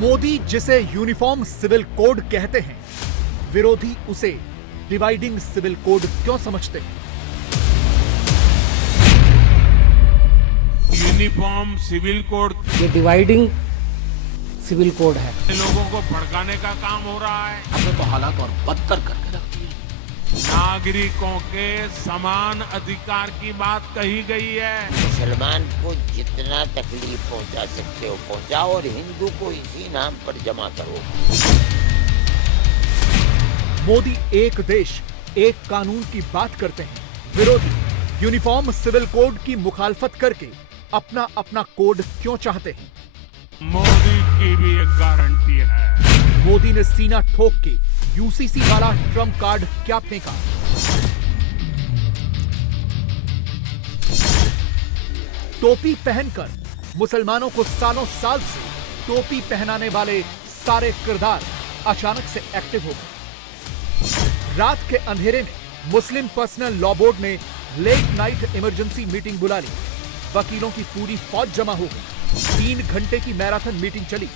मोदी जिसे uniform civil code कहते हैं, विरोधी उसे डिवाइडिंग सिविल कोड क्यों समझते हैं? यूनिफॉर्म सिविल कोड ये डिवाइडिंग सिविल कोड है। लोगों को भड़काने का काम हो रहा है। हमें तो हालात और बदतर करके रख दिए। नागरिकों के समान अधिकार की बात कही गई है। मुसलमान को जितना तकलीफ पहुंचा सकते हो पहुंचाओ और हिंदू को इसी नाम पर जमा करो। मोदी एक देश एक कानून की बात करते हैं, विरोधी यूनिफॉर्म सिविल कोड की मुखालफत करके अपना अपना कोड क्यों चाहते हैं? मोदी की भी एक गारंटी है। मोदी ने सीना ठोक के यूसीसी वाला ट्रम्प कार्ड क्या फेंका? टोपी पहनकर मुसलमानों को सालों साल से टोपी पहनाने वाले सारे किरदार अचानक से एक्टिव हो गए। रात के अंधेरे में मुस्लिम पर्सनल लॉ बोर्ड ने लेट नाइट इमरजेंसी मीटिंग बुला ली। वकीलों की पूरी फौज जमा हो गई। 3 घंटे की मैराथन मीटिंग चली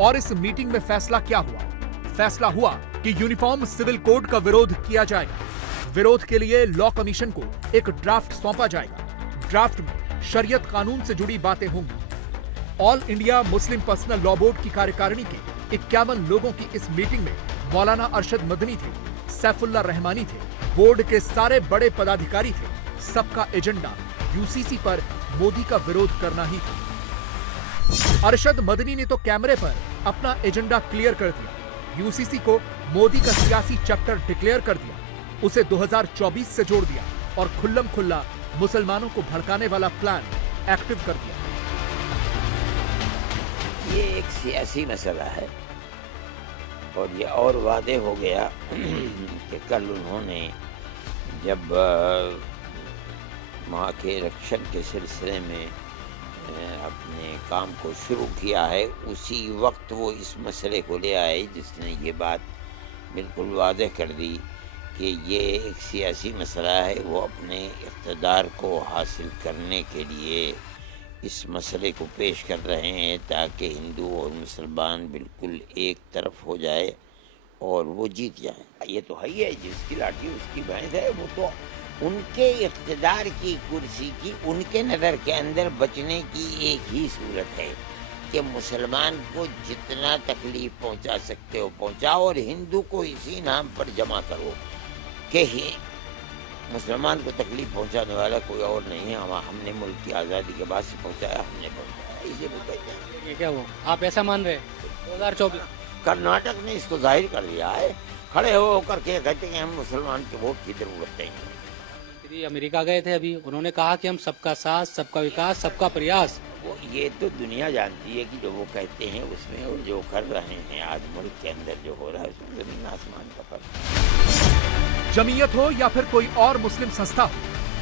और इस मीटिंग में फैसला क्या हुआ? फैसला हुआ कि यूनिफॉर्म सिविल कोड का विरोध किया जाएगा। विरोध के लिए लॉ कमीशन को एक ड्राफ्ट सौंपा जाएगा। ड्राफ्ट में शरीयत कानून से जुड़ी बातें होंगी। All India Muslim personal law board की कार्यकारिणी के 51 लोगों की इस मीटिंग में मौलाना अरशद मदनी थे, सैफुल्ला रहमानी थे, बोर्ड के सारे बड़े पदाधिकारी थे। सबका एजेंडा यूसीसी पर मोदी का विरोध करना ही था। अरशद मदनी ने तो कैमरे पर अपना एजेंडा क्लियर कर दिया। यूसीसी को मोदी का सियासी चैप्टर डिक्लेयर कर दिया, उसे 2024 से जोड़ दिया और खुल्लम खुल्ला मुसलमानों को भड़काने वाला प्लान एक्टिव कर दिया। ये एक सियासी मसला है और ये और वादे हो गया कि कल उन्होंने जब माँ के रक्षण के सिलसिले में अपने काम को शुरू किया है, उसी वक्त वो इस मसले को ले आए जिसने ये बात बिल्कुल वाज़ेह कर दी कि ये एक सियासी मसला है। वो अपने इक़्तिदार को हासिल करने के लिए इस मसले को पेश कर रहे हैं ताकि हिंदू और मुसलमान बिल्कुल एक तरफ हो जाए और वो जीत जाए। ये तो है ही है, जिसकी लाठी उसकी भैंस है। वो तो उनके इक़्तिदार की कुर्सी की उनके नज़र के अंदर बचने की एक ही सूरत है कि मुसलमान को जितना तकलीफ पहुंचा सकते हो पहुंचाओ और हिंदू को इसी नाम पर जमा करो कि ही मुसलमान को तकलीफ पहुंचाने वाला कोई और नहीं है। हमने मुल्क की आज़ादी के बाद से पहुंचाया, हमने पहुंचाया, इसे वो कहते हैं। ये क्या हुआ? आप ऐसा मान रहे? 2024 कर्नाटक ने इसको जाहिर कर दिया है, खड़े होकर के कहते हैं हम मुसलमान के वोट की जरूरत नहीं है। अमेरिका गए थे अभी, उन्होंने कहा कि हम सबका साथ, सबका विकास, सबका प्रयास। वो ये तो दुनिया जानती है कि जो वो कहते हैं उसमें और जो कर रहे हैं आज मुल्क के अंदर जो हो रहा है उसमें जमीन आसमान का फर्क। जमीयत हो या फिर कोई और मुस्लिम संस्था हो,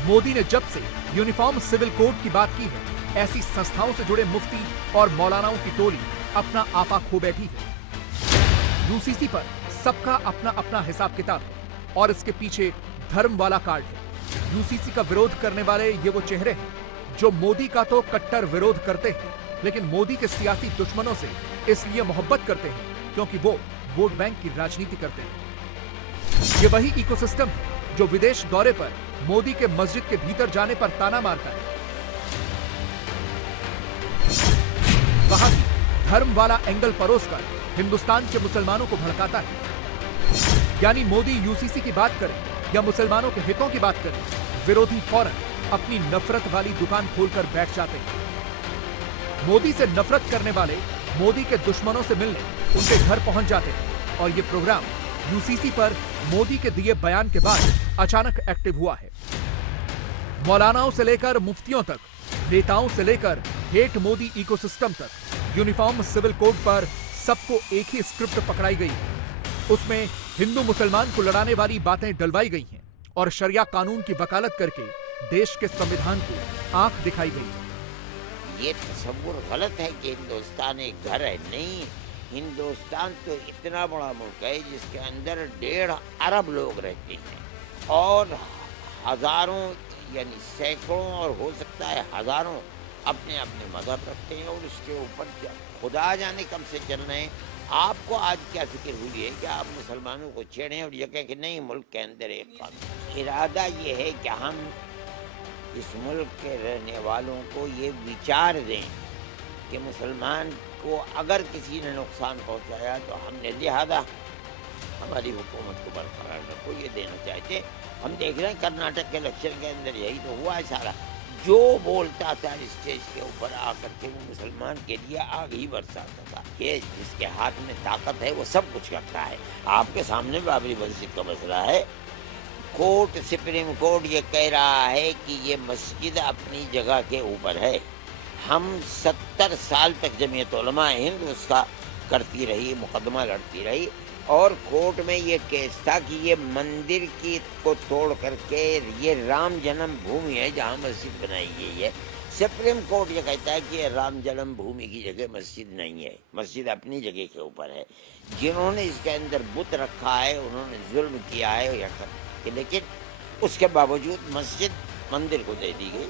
मोदी ने जब से यूनिफॉर्म सिविल कोड की बात की है, ऐसी संस्थाओं से जुड़े मुफ्ती और मौलानाओं की टोली अपना आपा खो बैठी है। यूसीसी पर सबका अपना अपना हिसाब किताब है और इसके पीछे धर्म वाला कार्ड है। यूसीसी का विरोध करने वाले ये वो चेहरे हैं जो मोदी का तो कट्टर विरोध करते हैं, लेकिन मोदी के सियासी दुश्मनों से इसलिए मोहब्बत करते हैं क्योंकि वो वोट बैंक की राजनीति करते हैं। ये वही इकोसिस्टम है जो विदेश दौरे पर मोदी के मस्जिद के भीतर जाने पर ताना मारता है। वहां भी धर्म वाला एंगल परोसकर हिंदुस्तान के मुसलमानों को भड़काता है। यानी मोदी यूसीसी की बात करे या मुसलमानों के हितों की बात करें, विरोधी फौरन अपनी नफरत वाली दुकान खोलकर बैठ जाते हैं। मोदी से नफरत करने वाले मोदी के दुश्मनों से मिलने उनके घर पहुंच जाते हैं और ये प्रोग्राम यूसीसी पर मोदी के दिए बयान के बाद अचानक एक्टिव हुआ है। मौलानाओं से लेकर मुफ्तियों तक, नेताओं से लेकर हेट मोदी इकोसिस्टम तक, यूनिफॉर्म सिविल कोड पर सबको एक ही स्क्रिप्ट पकड़ाई गई है। उसमें हिंदू मुसलमान को लड़ाने वाली बातें डलवाई गई हैं और शरिया कानून की वकालत करके देश के संविधान को आंख दिखाई गई है। ये तसव्वुर गलत है कि हिंदुस्तान एक घर है। नहीं, हिंदुस्तान तो इतना बड़ा मुल्क है जिसके अंदर 1.5 अरब लोग रहते हैं और हजारों यानी सैकड़ों और हो सकता है हजारों अपने अपने मजहब रखते हैं और उसके ऊपर खुदा जाने कब से चल रहे हैं। आपको आज क्या फिक्र हुई है कि आप मुसलमानों को छेड़ें और ये कहें कि नहीं मुल्क के अंदर एक कानून। इरादा ये है कि हम इस मुल्क के रहने वालों को ये विचार दें कि मुसलमान को अगर किसी ने नुकसान पहुंचाया तो हमने लिहाजा हमारी हुकूमत को बरकरार रखो, ये देना चाहते हैं। हम देख रहे हैं कर्नाटक के इलेक्शन के अंदर यही तो हुआ है सारा। जो बोलता था स्टेज के ऊपर आकर के वो मुसलमान के लिए आग ही बरसाता था कि जिसके हाथ में ताकत है वो सब कुछ करता है। आपके सामने बाबरी मस्जिद का मसला है। कोर्ट, सुप्रीम कोर्ट ये कह रहा है कि ये मस्जिद अपनी जगह के ऊपर है। हम 70 साल तक जमीयत उलमा हिंद उसका करती रही, मुकदमा लड़ती रही और कोर्ट में ये केस था कि ये मंदिर की को तोड़ करके ये राम जन्म भूमि है जहाँ मस्जिद बनाई गई है। सुप्रीम कोर्ट ये कहता है कि ये राम जन्म भूमि की जगह मस्जिद नहीं है, मस्जिद अपनी जगह के ऊपर है। जिन्होंने इसके अंदर बुत रखा है उन्होंने जुल्म किया है लेकिन उसके बावजूद मस्जिद मंदिर को दे दी गई।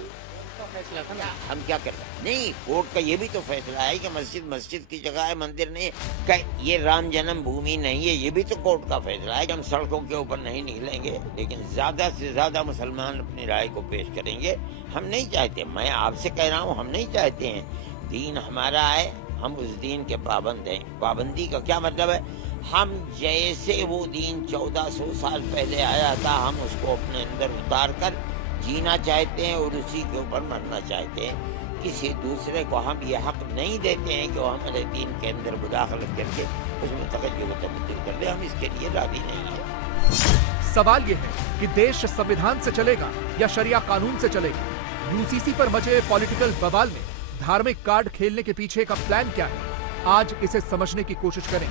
फैसला था ना। हम क्या कर रहे हैं? नहीं, कोर्ट का ये भी तो फैसला है कि मस्जिद मस्जिद की जगह है, मंदिर नहीं है। ये राम जन्म भूमि नहीं है, ये भी तो कोर्ट का फैसला है कि हम सड़कों के ऊपर नहीं निकलेंगे, लेकिन ज्यादा से ज्यादा मुसलमान अपनी राय को पेश करेंगे। हम नहीं चाहते, मैं आपसे कह रहा हूँ, हम नहीं चाहते हैं। दीन हमारा है, हम उस दीन के पाबंद हैं। पाबंदी का क्या मतलब है? हम जैसे वो दीन 1400 साल पहले आया था हम उसको अपने अंदर उतार कर जीना चाहते हैं और उसी के ऊपर मरना चाहते हैं। किसी दूसरे को हम ये हक नहीं देते हैं कि वो हमारे दीन के अंदर मुदाखलत करके उसमें तवज्जो को तब्दील कर दे। हम इसके लिए राजी नहीं है। सवाल ये है कि देश संविधान से चलेगा या शरिया कानून से चलेगा। यूसीसी पर मचे पॉलिटिकल बवाल में धार्मिक कार्ड खेलने के पीछे का प्लान क्या है? आज इसे समझने की कोशिश करें।